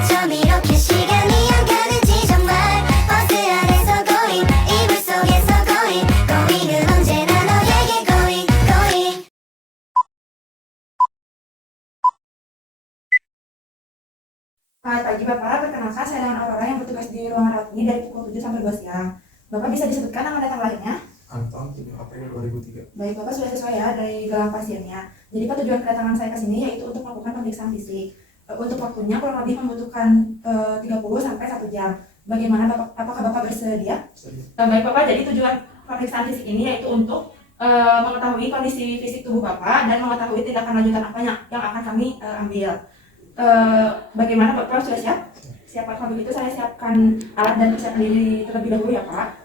어쩜 이렇게 시간이 안 가는지 정말 버스 안에서 고잉 이불 속에서 고잉은 언제나 너에게 고잉 Selamat pagi Bapak, perkenalkan saya dengan Aurora yang bertugas di ruangan rawat ini dari pukul 7 sampai 2 siang. Bapak bisa disebutkan nama datang lahirnya? Anton 7 April 2003. Baik, Bapak sudah sesuai ya dari gelang pasiennya. Jadi Pak, tujuan kedatangan saya ke sini yaitu untuk melakukan pemeriksaan fisik. Untuk waktunya kurang lebih membutuhkan 30 sampai 1 jam. Bagaimana Bapak, apakah Bapak bersedia? Baik Bapak, jadi tujuan pemeriksaan fisik ini yaitu untuk mengetahui kondisi fisik tubuh Bapak dan mengetahui tindakan lanjutan apa yang akan kami ambil. Bagaimana Bapak sudah siap? Siap Pak, kalau begitu saya siapkan alat dan persiapan diri terlebih dahulu ya Pak.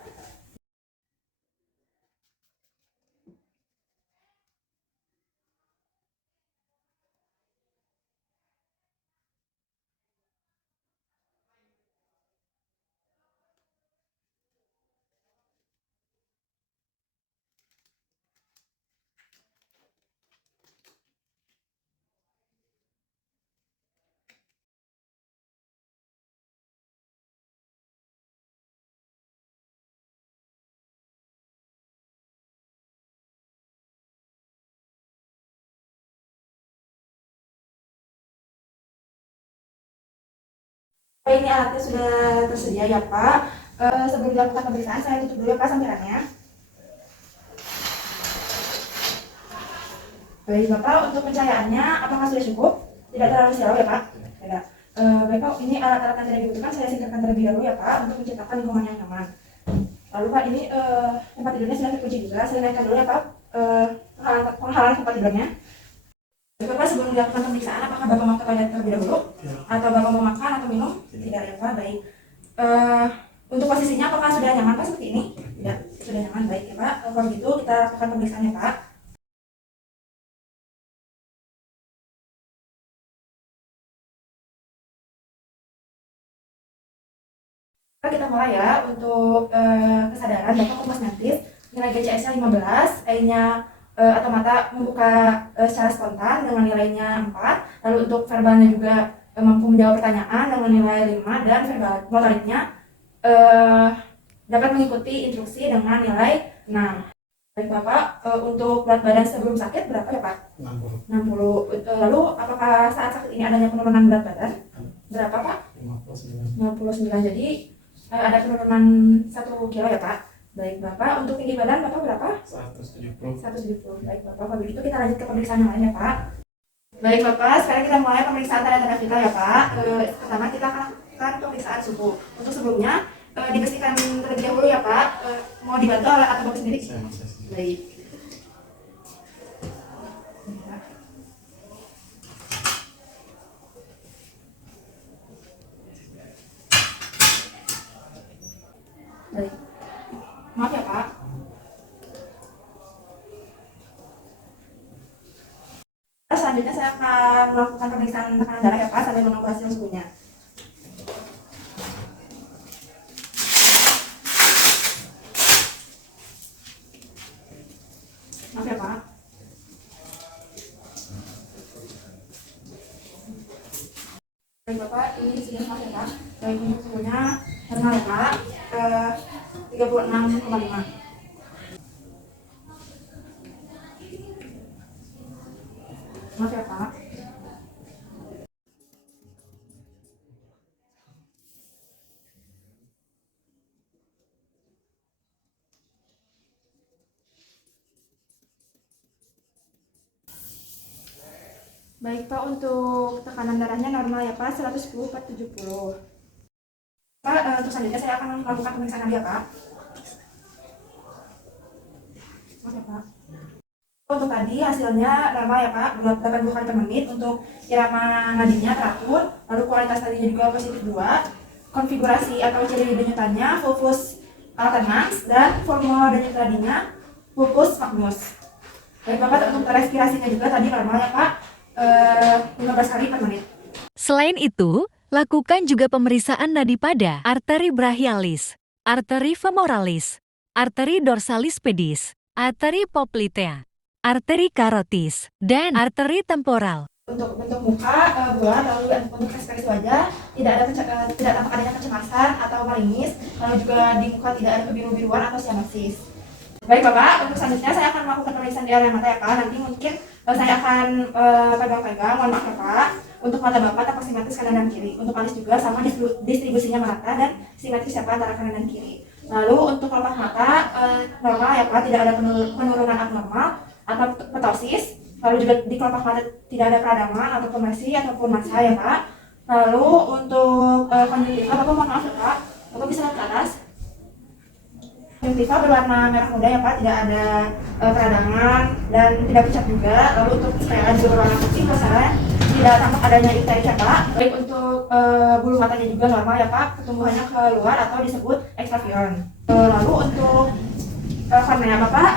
Ini alatnya sudah tersedia ya Pak. Sebelum dilakukan pemeriksaan saya tutup dulu ya Pak sampirannya. Baik Bapak, untuk pencahayaannya apakah sudah cukup? Tidak terlalu silau ya Pak? Tidak. Baik Pak, ini alat-alat yang tidak dibutuhkan saya singkirkan terlebih dahulu ya Pak untuk menciptakan lingkungan yang nyaman. Lalu Pak, ini tempat tidurnya sudah terkunci juga. Saya naikkan dulu ya Pak penghalang tempat tidurnya. Bapak, sebelum dilakukan pemeriksaan, apakah Bapak mau ke toilet terlebih dahulu? Atau Bapak mau makan atau minum? Tidak ya Pak, baik. Untuk posisinya apakah sudah nyaman Pak seperti ini? Tidak, sudah nyaman, baik ya Pak. Kalau gitu kita lakukan pemeriksaan ya Pak. Kita mulai ya untuk kesadaran Bapak kompos-mentis, nilai GCS-nya 15, I-nya atau mata membuka secara spontan dengan nilainya 4, lalu untuk verbalnya juga mampu menjawab pertanyaan dengan nilai 5, dan verbal motoriknya dapat mengikuti instruksi dengan nilai 6. Baik Bapak, untuk berat badan sebelum sakit berapa ya Pak? 60. 60. Lalu apakah saat sakit ini adanya penurunan berat badan? Berapa Pak? 59. 59, jadi ada penurunan 1 kilo ya Pak. Baik Bapak, untuk tinggi badan Bapak berapa? 170. 170. Baik Bapak, kalau begitu kita lanjut ke pemeriksaan yang lain ya Pak. Baik Bapak, sekarang kita mulai pemeriksaan tanda-tanda vital ya Pak. Pertama kita akan lakukan pemeriksaan suhu. Untuk sebelumnya dibersihkan terlebih dahulu ya Pak. Mau dibantu atau Bapak sendiri? Saya masih. Baik. Baik. Maaf ya Pak. Selanjutnya saya akan melakukan pemeriksaan tekanan darah ya Pak sambil menunggu hasil suhunya. Maaf ya Pak. Baik Bapak, ini sudah maaf ya Pak. Baik, untuk suhunya normal ya Pak, 36,5. Maaf ya Pak. Baik Pak, untuk tekanan darahnya normal ya Pak, 110/70. Pak, untuk selanjutnya saya akan melakukan pemeriksaan nadi ya Pak. Maaf ya Pak. Untuk tadi hasilnya normal ya Pak, 80 kali per menit. Untuk irama nadinya teratur, lalu kualitas nadinya juga positif 2. Konfigurasi atau ciri denyutannya fulvus alternans dan volume denyut nadinya fulvus magnus. Baik Bapak, untuk respirasinya juga tadi normal ya Pak, 15 kali per menit. Selain itu, lakukan juga pemeriksaan nadi pada arteri brachialis, arteri femoralis, arteri dorsalis pedis, arteri poplitea, arteri karotis, dan arteri temporal. Untuk bentuk muka bulat, lalu untuk ekspresi wajah tidak tampak adanya kecemasan atau meringis, lalu juga di muka tidak ada kebiru-biruan atau sianosis. Baik Bapak, untuk selanjutnya saya akan melakukan pemeriksaan di area mata ya Pak. Nanti mungkin saya akan pegang-pegang, mohon maaf ya Pak. Untuk mata Bapak tampak simetris kanan dan kiri. Untuk alis juga sama distribusinya merata dan simetris ya Pak antara kanan dan kiri. Lalu untuk kelopak mata normal ya Pak, tidak ada penurunan abnormal atau ptosis. Lalu juga di kelopak mata tidak ada peradangan atau kompresi ataupun massa ya Pak. Lalu untuk konjungtiva Bapak mohon maaf ya Pak, Bapak bisa lihat ke atas. Konjungtiva berwarna merah muda ya Pak, tidak ada peradangan dan tidak pucat juga. Lalu untuk sclera juga berwarna putih, masalahnya tidak tampak adanya iritis ya Pak. Baik untuk bulu matanya juga normal ya Pak, pertumbuhannya keluar atau disebut ekstravion. Lalu untuk kornea Bapak,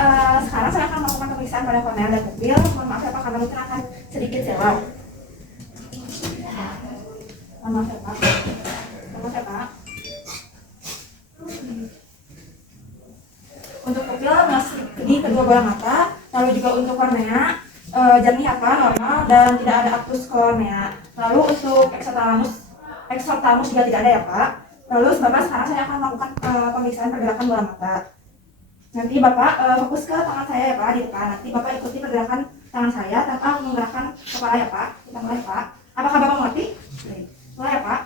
sekarang saya akan melakukan pemeriksaan pada kornea dan pupil. Mohon maaf ya Pak, karena mungkin akan sedikit selau. Mohon maaf ya Pak. Mohon maaf ya Pak. Untuk pupil masih di kedua bola mata, lalu juga untuk kornea jernih ya Pak, normal dan tidak ada aptus kornea. Lalu untuk exophthalmos juga tidak ada ya Pak. Lalu Bapak sekarang saya akan melakukan pemeriksaan pergerakan bola mata. Nanti Bapak fokus ke tangan saya ya Pak di depan. Nanti Bapak ikuti pergerakan tangan saya tanpa menggerakkan kepala ya Pak. Kita mulai Pak. Apakah Bapak mengerti? Mulai ya Pak.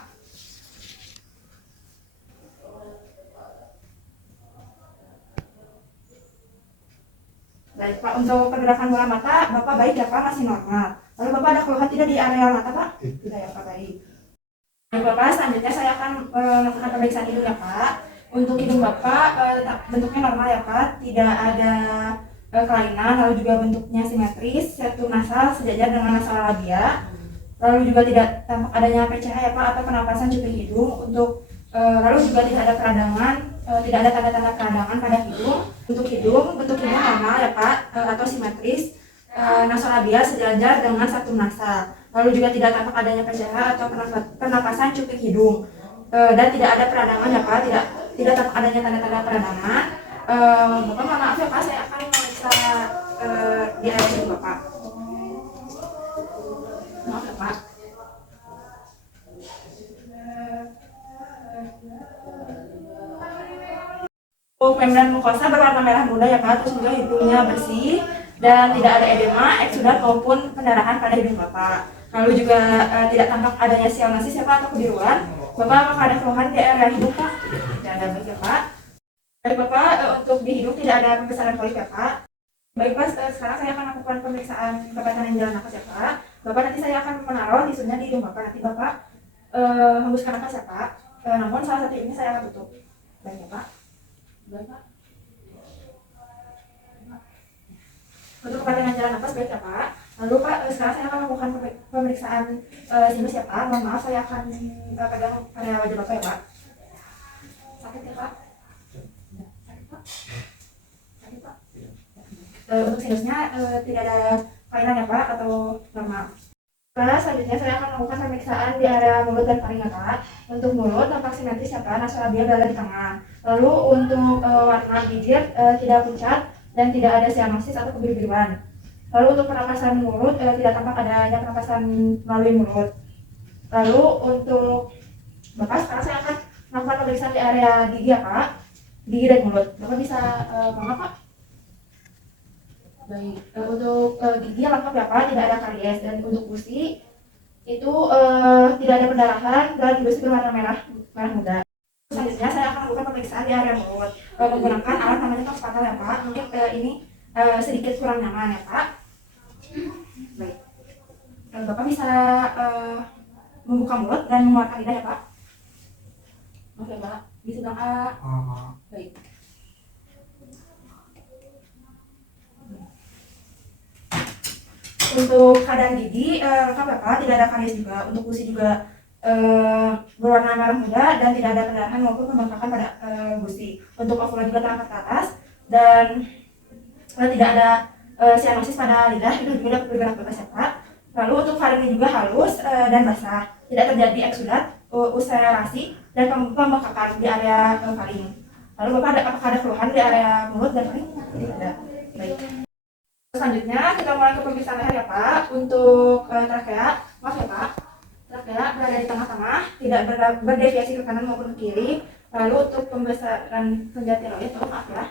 Baik Pak, untuk pergerakan bola mata Bapak baik ya Pak, masih normal. Lalu Bapak ada keluhan tidak di area mata Pak? Tidak ya Pak, baik. Baik Bapak, selanjutnya saya akan melakukan pemeriksaan hidung ya Pak. Untuk hidung Bapak bentuknya normal ya Pak, tidak ada kelainan, lalu juga bentuknya simetris, septum nasal sejajar dengan nasal labia. Lalu juga tidak tampak adanya PCH ya Pak atau penapasan cuping hidung. Lalu juga tidak ada peradangan, tidak ada tanda-tanda peradangan pada hidung. Untuk hidung, bentuk hidung normal ya Pak atau simetris, nasolabia sejajar dengan septum nasal. Lalu juga tidak tampak adanya PCH atau penapasan cuping hidung. Dan tidak ada peradangan ya Pak, tidak tampak adanya tanda-tanda peradangan. Bapak mohon maaf ya Pak, saya akan memeriksa di area hidung Bapak. Maaf ya Pak. Membran mukosa berwarna merah muda ya Pak, terus juga hidungnya bersih dan tidak ada edema, eksudat maupun pendarahan pada hidung Bapak. Lalu juga tidak tampak adanya sianosis ya Pak atau kebiruan. Bapak apakah ada keluhan di area hidung Pak? Tidak ada, baik ya Pak. Baik Bapak, untuk di hidung tidak ada pembesaran polip ya Pak. Baik Pak, sekarang saya akan lakukan pemeriksaan kebatanan jalan nafas ya Pak. Bapak nanti saya akan menaruh tisunya di hidung Bapak. Nanti Bapak hembuskan nafas ya Pak. Namun salah satu ini saya akan tutup. Baik ya Pak. Baik Pak. Untuk kebatanan jalan nafas baik ya Pak. Lalu Pak, sekarang saya akan melakukan pemeriksaan sinus ya Pak. Mohon maaf, saya akan pegang area wajah Bapak ya Pak. Sakit ya Pak? Sakit Pak? Sakit Pak? Untuk sinusnya tidak ada kelainan ya Pak atau normal. Selanjutnya saya akan melakukan pemeriksaan di area mulut dan taring ya Pak. Untuk mulut tampak simetris ya Pak, nasolabia berada di tengah. Lalu untuk warna bibir tidak pucat dan tidak ada sianosis atau kebiru-biruan. Lalu untuk pernapasan mulut tidak tampak adanya pernapasan melalui mulut. Lalu untuk Bapak sekarang saya akan melakukan pemeriksaan di area gigi ya Pak, gigi dan mulut. Bapak bisa bangga Pak? Baik, untuk gigi lengkap ya Pak, tidak ada karies. Dan untuk gusi itu tidak ada pendarahan dan gusi berwarna merah muda. Selanjutnya saya akan melakukan pemeriksaan di area mulut menggunakan alat namanya tos fatal ya Pak. Mungkin ini sedikit kurang nyaman ya Pak. Baik, Bapak bisa membuka mulut dan mengeluarkan lidah ya Pak. Oke Pak, di sebelah A. Baik. Untuk keadaan gigi lengkap ya Pak, tidak ada karies juga. Untuk gusi juga berwarna merah muda dan tidak ada pendarahan maupun pembengkakan pada gusi. Untuk ovula juga terangkat ke atas dan tidak ada sianosis pada lidah, itu juga dapat bergerak bebas ya Pak. Lalu untuk faringnya juga halus dan basah, tidak terjadi eksudat, ulcerasi dan pembengkakan di area faring. Lalu Bapak apakah ada keluhan di area mulut dan faring? Tidak ada. Baik. Selanjutnya kita mulai ke pemeriksaan leher ya Pak. Untuk trakea, maaf ya Pak. Trakea berada di tengah-tengah, tidak berdeviasi ke kanan maupun ke kiri. Lalu untuk pembesaran kelenjar tiroid, maaf ya.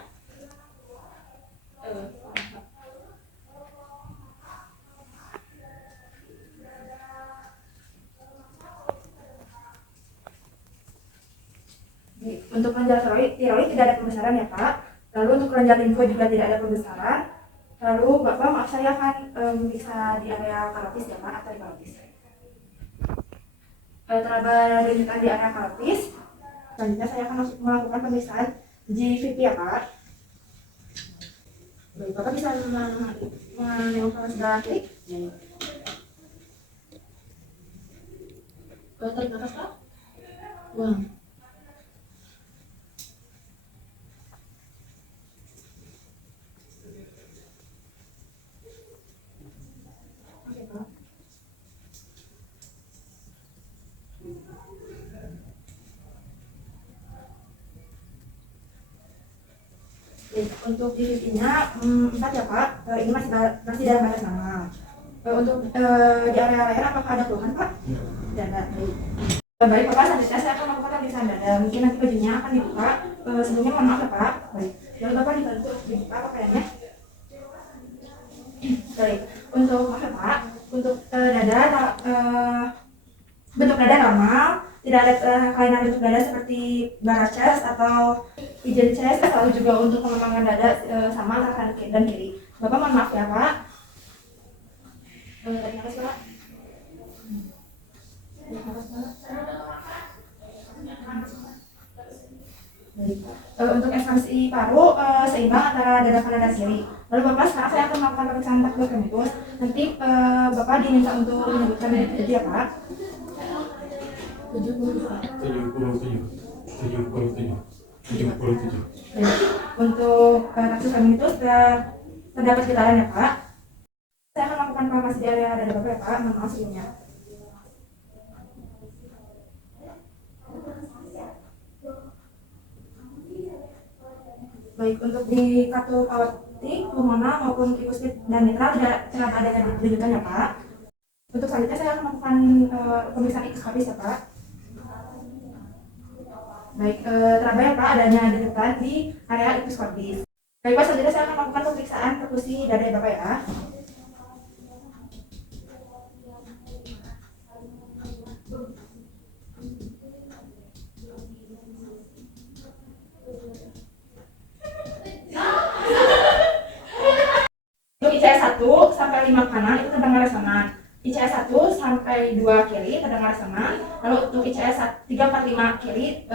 Untuk kelenjar tiroid tidak ada pembesaran ya Pak. Lalu untuk kelenjar limfo juga tidak ada pembesaran. Lalu Bapak maaf saya akan memeriksa di area karotis ya Pak, arteri karotis. Teraba rujukan di area karotis. Selanjutnya saya akan melakukan pemeriksaan GVP ya Pak. Baik, Bapak bisa menengokkan sebelah kiri. Tarik nafas Pak. Buang. Oke Pak. Untuk GVP-nya 4 ya Pak. Ini masih dalam batas normal. Untuk di area leher apakah ada keluhan Pak? Tidak ada. Baik Bapak, selanjutnya saya akan melakukan pemeriksaan dada. Mungkin nanti bajunya akan dibuka. Sebelumnya mohon maaf ya Pak. Baik. Lalu Bapak dibantu dibuka pakaiannya. Baik. Untuk maaf ya Pak. Untuk dada bentuk dada normal. Tidak ada kelainan bentuk dada seperti bara chest atau pigeon chest. Lalu juga untuk pengembangan dada sama antara kanan dan kiri. Bapak mohon maaf ya Pak. Tarik nafas Pak. Untuk ekspansi paru seimbang antara dada kanan dan kiri. Lalu Bapak sekarang saya akan melakukan pemeriksaan taktokermitus. Nanti Bapak diminta untuk menyebutkan jadi ya Pak. 77. Untuk taktokermitus terdapat getaran ya Pak. Saya akan melakukan palpasi di area dada Bapak ya Pak. Mohon maaf sebelumnya. Baik, untuk di kartu aortik, pulmoner maupun tricuspid dan mitral tidak terdapat adanya rujukan ya Pak. Untuk selanjutnya saya akan melakukan pemeriksaan ikiskopis ya Pak. Baik, terdapat ya Pak adanya denyutan di area ikiskopis. Baik Pak, selanjutnya saya akan melakukan pemeriksaan perkusi dada ya Bapak ya. Untuk ICS 1 sampai 5 kanan itu terdengar resonan. ICS 1 sampai 2 kiri terdengar resonan. Lalu untuk ICS 3, 4, 5 kiri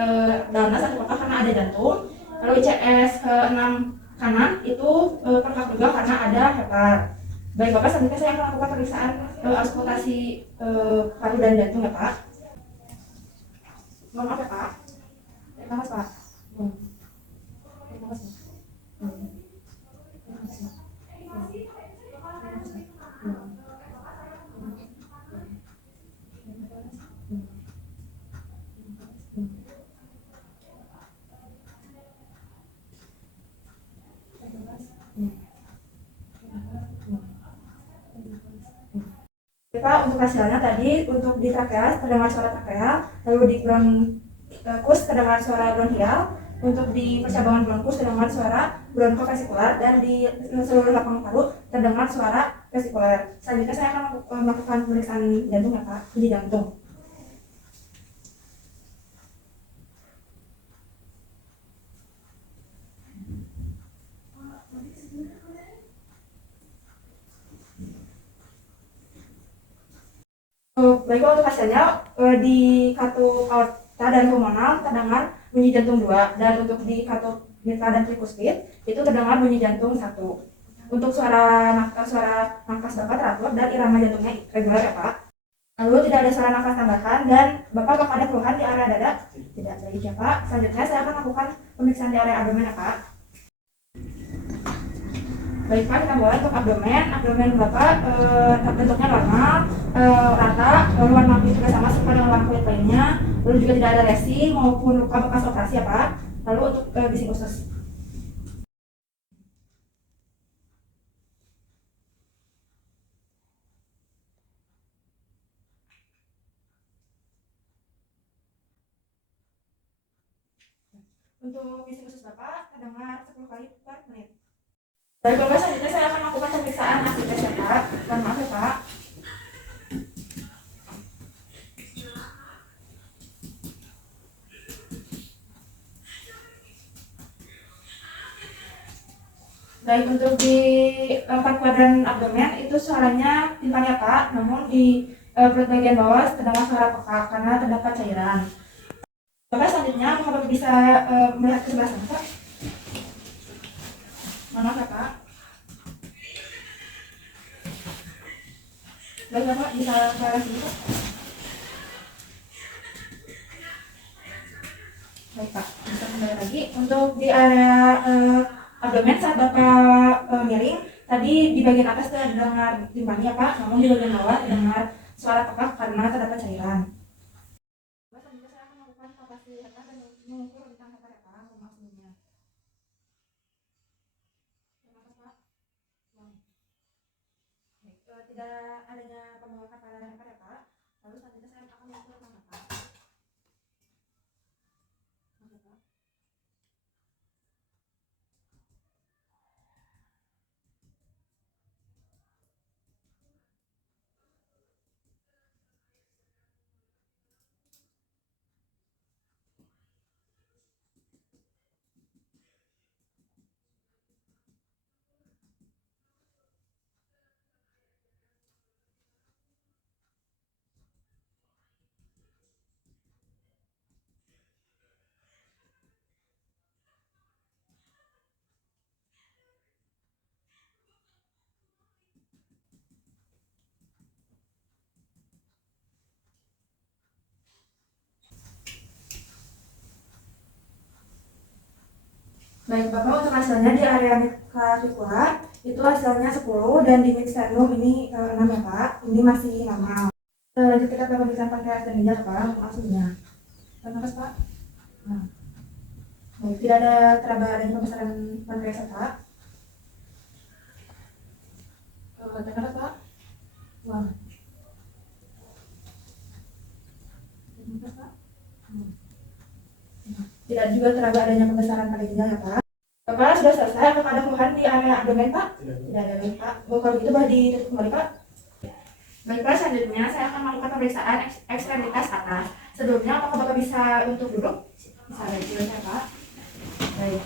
dalamnya 1 kotak karena ada jantung. Lalu ICS ke 6 kanan itu kotak juga karena ada hepar. Baik Bapak, selanjutnya saya akan melakukan pemeriksaan auskultasi paru dan jantung ya Pak. Mohon maaf ya Pak. Tarik nafas Pak. Tarik nafas Pak. Pak, untuk hasilnya tadi untuk di trakea terdengar suara trakea, lalu di bronkus terdengar suara bronkial, untuk di percabangan bronkus terdengar suara bronkofasikular, dan di seluruh lapang paru terdengar suara vesikuler. Selanjutnya saya akan melakukan pemeriksaan jantung ya Pak, uji jantung. Baik, untuk hasilnya di kartu aorta dan pulmonal terdengar bunyi jantung 2, dan untuk di kartu mitral dan tricuspid itu terdengar bunyi jantung 1. Untuk suara nafas Bapak teratur dan irama jantungnya reguler ya Pak. Lalu tidak ada suara nafas tambahan, dan Bapak apakah ada keluhan di area dada? Tidak. Baik ya Pak. Selanjutnya saya akan lakukan pemeriksaan di area abdomen ya Pak. Baik Pak, kita mulai untuk abdomen Bapak bentuknya normal, rata, lalu warna kulit juga sama seperti dengan warna kulit lainnya, lalu juga tidak ada lesi maupun luka bekas operasi ya Pak. Lalu untuk bising usus. Untuk misi khusus Bapak terdengar 10 kali per menit. Baik Bapak, selanjutnya saya akan melakukan pemeriksaan hasil tes ya Pak. Mohon maaf ya Pak. Baik, untuk di 4 kuadran abdomen itu suaranya timpang ya Pak, namun di perut bagian bawah terdengar suara pekak karena terdapat cairan. Bapak, selanjutnya apakah Bapak bisa melihat ke sebelah sana Pak? Mohon maaf ya Pak. Baik Bapak, bisa ke arah sini Pak. Baik Pak, bisa kembali lagi. Untuk di area abdomen saat Bapak miring, tadi di bagian atas terdengar timpangnya Pak, namun di bagian bawah terdengar suara pekak karena terdapat cairan. Selanjutnya saya akan melakukan palpasi hepa dan mengukur rentang hepa ya Pak, untuk maksimumnya. Terima kasih Pak. Baik, tidak adanya pembengkakan pada hepa ya Pak. Lalu selanjutnya saya akan mengukur rentang hepa. Oke Pak. Baik Bapak, untuk hasilnya di area clavicula itu hasilnya 10 dan di midsternum ini 6 ya Pak. Ini masih normal. Lanjut kita ke pemeriksaan pankreas dan ginjal Pak, untuk hasilnya. Terima kasih Pak. Nah, baik, tidak ada teraba adanya pembesaran pankreas ya Pak. Terima kasih Pak. Wah. Terima kasih Pak. Tidak juga teraba adanya pembesaran pada ginjal ya Pak. Bapak sudah selesai, apakah ada keluhan di area abdomen Pak? Tidak ada baik Pak. Kalau gitu boleh ditutup kembali Pak. Baik Pak, selanjutnya saya akan melakukan pemeriksaan ekstremitas atas. Sebelumnya apakah Bapak bisa untuk duduk? Bisa, baik ya Pak. Baik.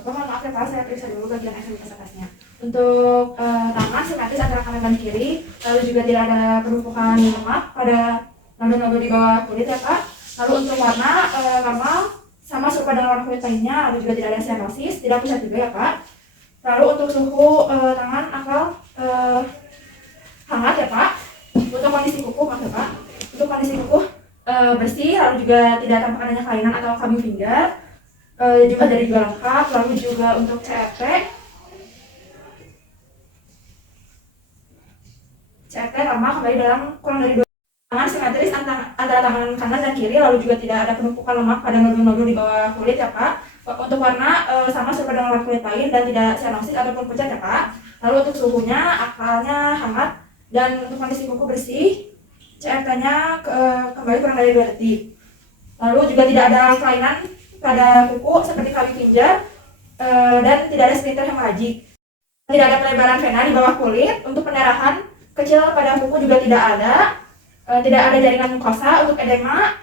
Bapak mohon maaf ya Pak, saya periksa dulu bagian ekstremitas atasnya. Untuk tangan simetris antara kanan dan kiri, lalu juga tidak ada penumpukan lemak pada nodul-nodul di bawah kulit ya Pak. Lalu untuk warna normal, sama serupa dengan warna kulit lainnya, lalu juga tidak ada sianosis, tidak pusat juga ya Pak. Lalu untuk suhu tangan akal hangat ya Pak. Untuk kondisi kuku maaf ya Pak. Untuk kondisi kuku bersih, lalu juga tidak tampak adanya kelainan atau coming finger. Juga dari juga lengkap, lalu juga untuk CRT normal kembali dalam kurang dari 2 tangan simetris antara tangan kanan dan kiri, lalu juga tidak ada penumpukan lemak pada nodul-nodul di bawah kulit ya Pak. Untuk warna sama seperti dengan warna kulit lain dan tidak sianosis ataupun pucat ya Pak. Lalu untuk suhunya akalnya hangat dan untuk kondisi kuku bersih, CRT-nya kembali kurang dari 2 detik. Lalu juga tidak ada kelainan pada kuku seperti kawin pinjar dan tidak ada splinter hemoragik. Tidak ada pelebaran vena di bawah kulit. Untuk pendarahan kecil pada kuku juga tidak ada. Tidak ada jaringan mukosa. Untuk edema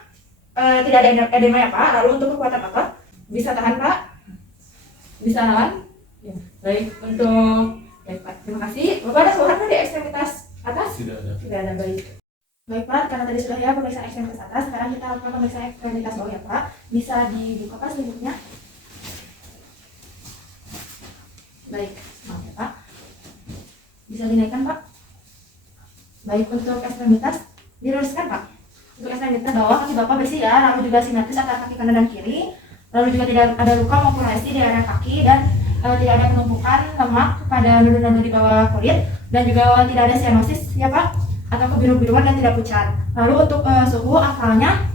tidak ada edema ya Pak. Lalu untuk kekuatan otot bisa tahan Pak? Bisa tahan? Ya. Baik, untuk baik Pak, terima kasih. Bapak ada keluhan di ekstremitas atas? Tidak ada. Tidak ada, baik. Baik Pak, karena tadi sudah ya pemeriksaan ekstremitas atas, sekarang kita lakukan pemeriksaan ekstremitas bawah ya Pak. Bisa dibuka Pak selimutnya. Baik, maaf ya Pak. Bisa dinaikkan Pak. Baik, untuk ekstremitas diluruskan Pak. Untuk ekstremitas bawah kaki Bapak bersih ya, lalu juga simetris antara kaki kanan dan kiri. Lalu juga tidak ada luka maupun lesi di area kaki dan tidak ada penumpukan lemak pada nodul-nodul di bawah kulit dan juga tidak ada sianosis ya Pak, atau kebiru-biruan dan tidak pucat. Lalu untuk suhu akalnya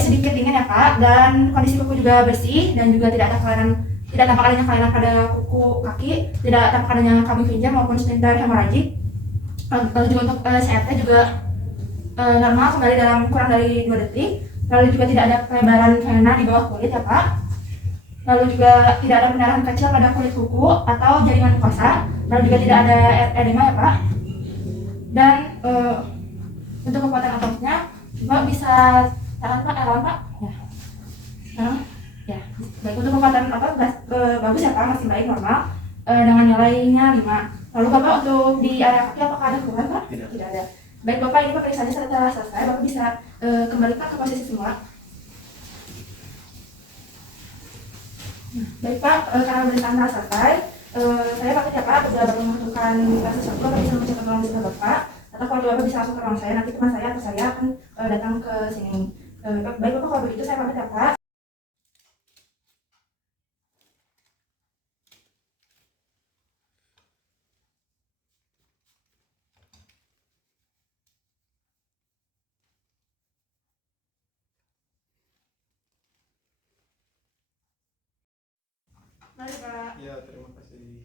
sedikit dingin ya Pak, dan kondisi kuku juga bersih dan juga tidak tampak adanya kelainan pada kuku kaki, tidak tampak adanya coming finger maupun splinter hemoragik. Lalu juga untuk CRT juga normal kembali dalam kurang dari 2 detik. Lalu juga tidak ada pelebaran vena di bawah kulit ya Pak. lalu juga tidak ada pendarahan kecil pada kulit kuku atau jaringan mukosa, lalu juga tidak ada edema ya Pak. Dan untuk kekuatan ototnya Bapak bisa tahan Pak, lawan Pak ya. Sekarang ya, baik untuk kekuatan otot bagus ya Pak, masih baik normal dengan nilainya 5. Lalu Bapak untuk di area kaki apakah ada keluhan Pak? Tidak ada. Baik Bapak, ini pemeriksaannya setelah selesai, Bapak bisa kembali Pak ke posisi semula. Nah, baik Pak, karena pemeriksaan telah selesai, saya pamit ya Pak. Apabila Bapak membutuhkan sesuatu, Bapak bisa mencetak ruang di Bapak. Atau kalau Bapak bisa langsung ke ruang saya, nanti teman saya atau saya akan datang ke sini. Baik Bapak, kalau begitu saya pamit ya Pak. Mari Pak. Ya, terima kasih.